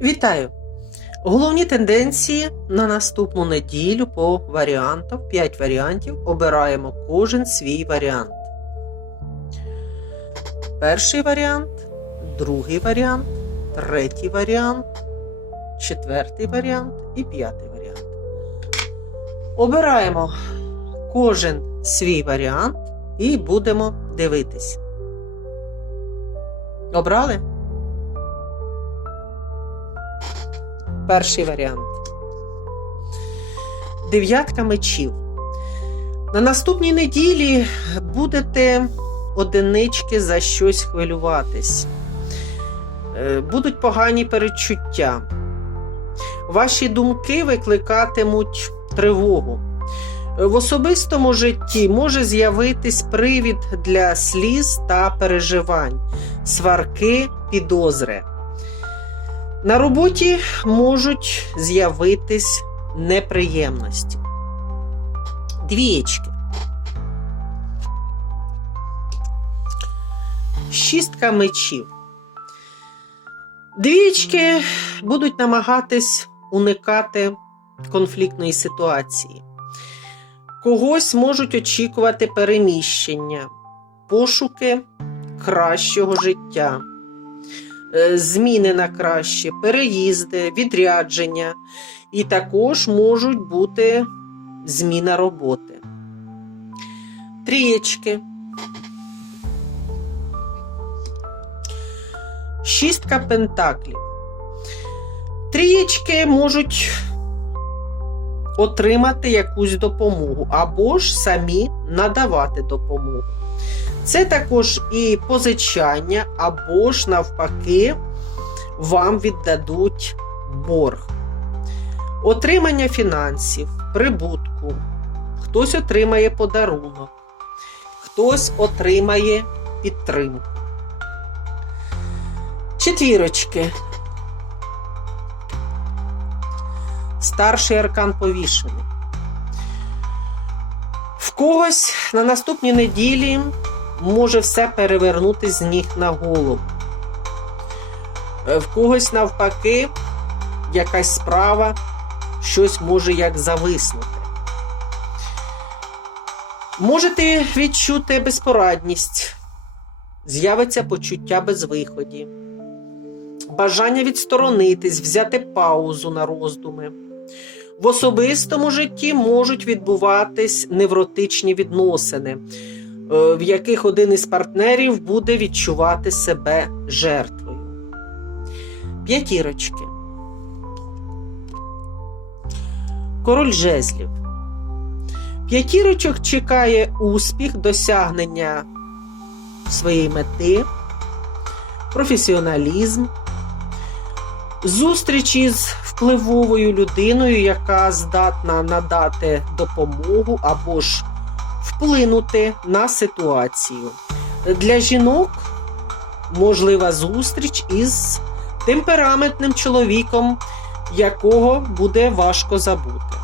Вітаю! Головні тенденції на наступну неділю по варіантам. 5 варіантів. Обираємо кожен свій варіант. Перший варіант, другий варіант, третій варіант, четвертий варіант і п'ятий варіант. Обираємо кожен свій варіант і будемо дивитись. Обрали? Перший варіант. Дев'ятка мечів. На наступній неділі будете одинички за щось хвилюватись. Е, Будуть погані перечуття. Ваші думки викликатимуть тривогу. В особистому житті може з'явитись привід для сліз та переживань, сварки, підозри. На роботі можуть з'явитись неприємності. Двієчки. Шістка мечів. Двічки будуть намагатись уникати конфліктної ситуації. Когось можуть очікувати переміщення, пошуки кращого життя зміни на краще, переїзди, відрядження, і також можуть бути зміна роботи. Трієчки. Шістка пентаклів. Трієчки можуть отримати якусь допомогу або ж самі надавати допомогу. Це також і позичання, або ж навпаки, вам віддадуть борг. Отримання фінансів, прибутку. Хтось отримає подарунок, хтось отримає підтримку. Четвірочки. Старший аркан повішений. В когось на наступній неділі може все перевернути з ніг на голову. Е, В когось навпаки, якась справа, щось може як зависнути. Можете відчути безпорадність, з'явиться почуття безвиході, бажання відсторонитись, взяти паузу на роздуми. В особистому житті можуть відбуватись невротичні відносини, в яких один із партнерів буде відчувати себе жертвою. П'ятірочки. Король жезлів. П'ятірочок чекає успіх, досягнення своєї мети, професіоналізм, зустріч із впливовою людиною, яка здатна надати допомогу або ж вплинути на ситуацію. Для жінок можлива зустріч із темпераментним чоловіком, якого буде важко забути.